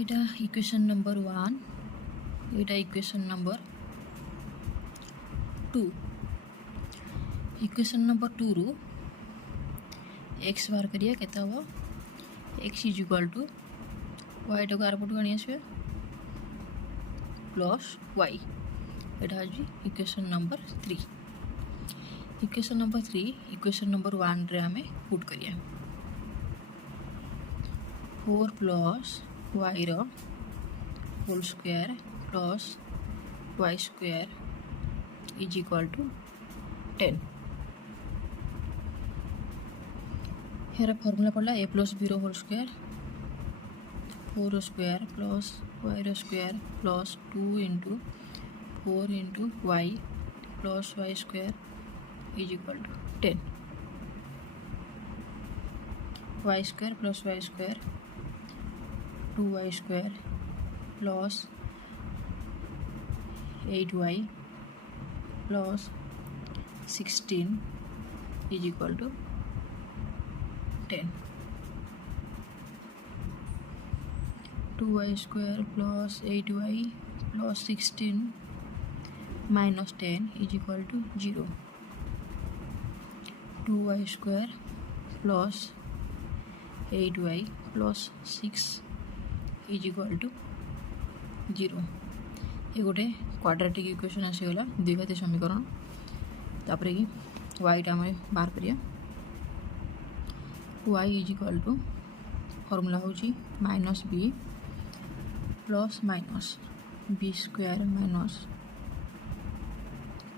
এটা equation number 1, এটা equation number 2। Equation number 2 রু x बाहर करिए केते हम x is equal to y टाक आरपटू आनी आसबे प्लस y। एटा हजी equation number 3। Equation number 3 equation number 1 रे हमें पुट करिए 4 प्लस y रो whole square plus y square is equal to 10। हेरा फॉर्मूला पड़ला a प्लस b रो whole square 4 square plus y रो square plus 2 into 4 into y plus y square is equal to 10। y square plus y square 2y square plus 8y plus 16 is equal to 10। 2y square plus 8y plus 16 minus 10 is equal to 0। 2y square plus 8y plus 6 is equal to 0। ये गोटे quadratic equation आसीगला द्विघाती समीकरण। तापर कि y टा हमें बाहर करिया y is equal to formula होची minus b plus minus b square minus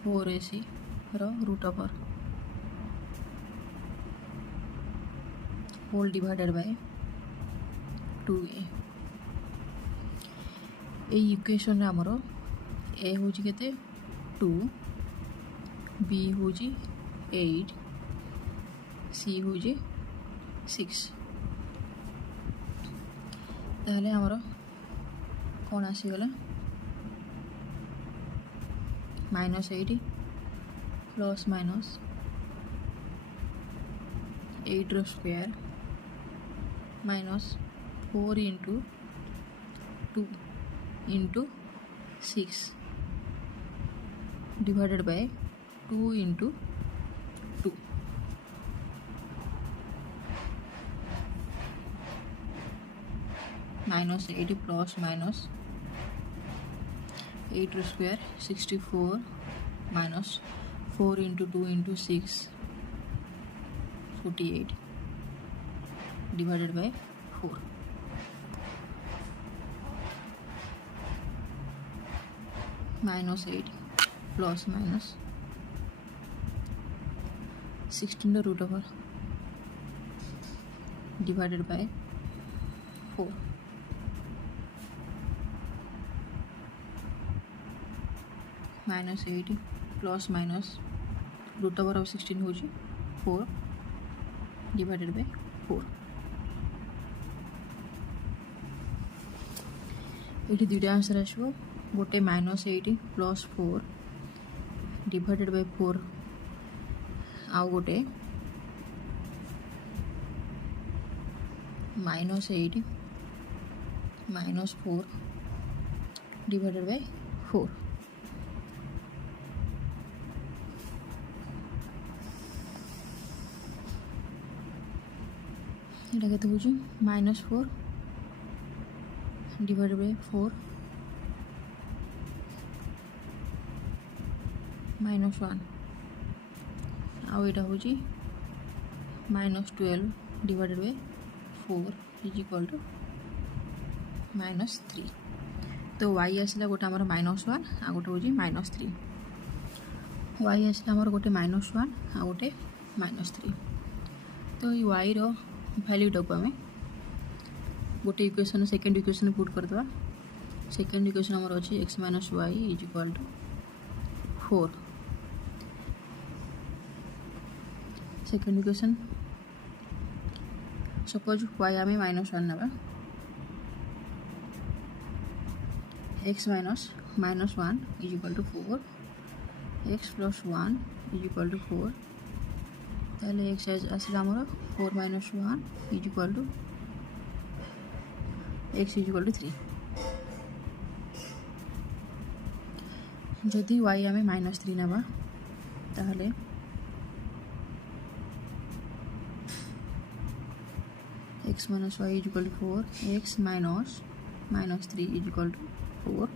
4ac रो root over whole divided by 2a। ए इक्वेशन आमर ए हूँ केते 2 b हूँ 8 c हूँ 6। ताहले आमर कौन आसीगला माइनस 8 प्लस माइनस 8 रो square minus 4 into 2 into 6 divided by 2 into 2। Minus 8 plus minus 8 रो square 64 minus 4 into 2 into 6 48 divided by 4। Minus 8 plus minus 16 root over divided by 4। Minus 8 plus minus root over of 16 हो 4 divided by 4। ये दुईटा answer आसो गोटे minus 8 plus 4 divided by 4 आउ गोटे minus 8 minus 4 divided by 4। এটা কত হচ্ছে माइनस 4 डिवाइडेड बाय 4 माइनस 1 आउ एटा होची minus 12 divided by 4 is equal to minus 3। तो y आसला गोटे आमर माइनस 1 आ गोटे होची माइनस 3। y आसला आमर गोटे माइनस 1 आ गोटे माइनस 3। तो y रो वैल्यू टाक आम गोटे इक्वेशन सेकेंड इक्वेशन पुट करदे। सेकेंड इक्वेशन आमर अच्छी x minus y is equal to 4। Second equation suppose y आम माइनस 1 ना x minus 1 is equal to 4 x plus 1 is equal to 4। ताहले x आसला आमर 4 minus 1 is equal to x equal to 3 जदि y आम -3 नवा ताहले x minus y equal to 4 x minus -3 equal to 4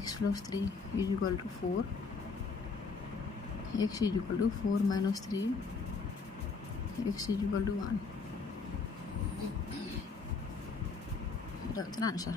x plus 3 equal to 4 x equal to 4 minus 3 x equal to 1 এটা হচ্ছে answer.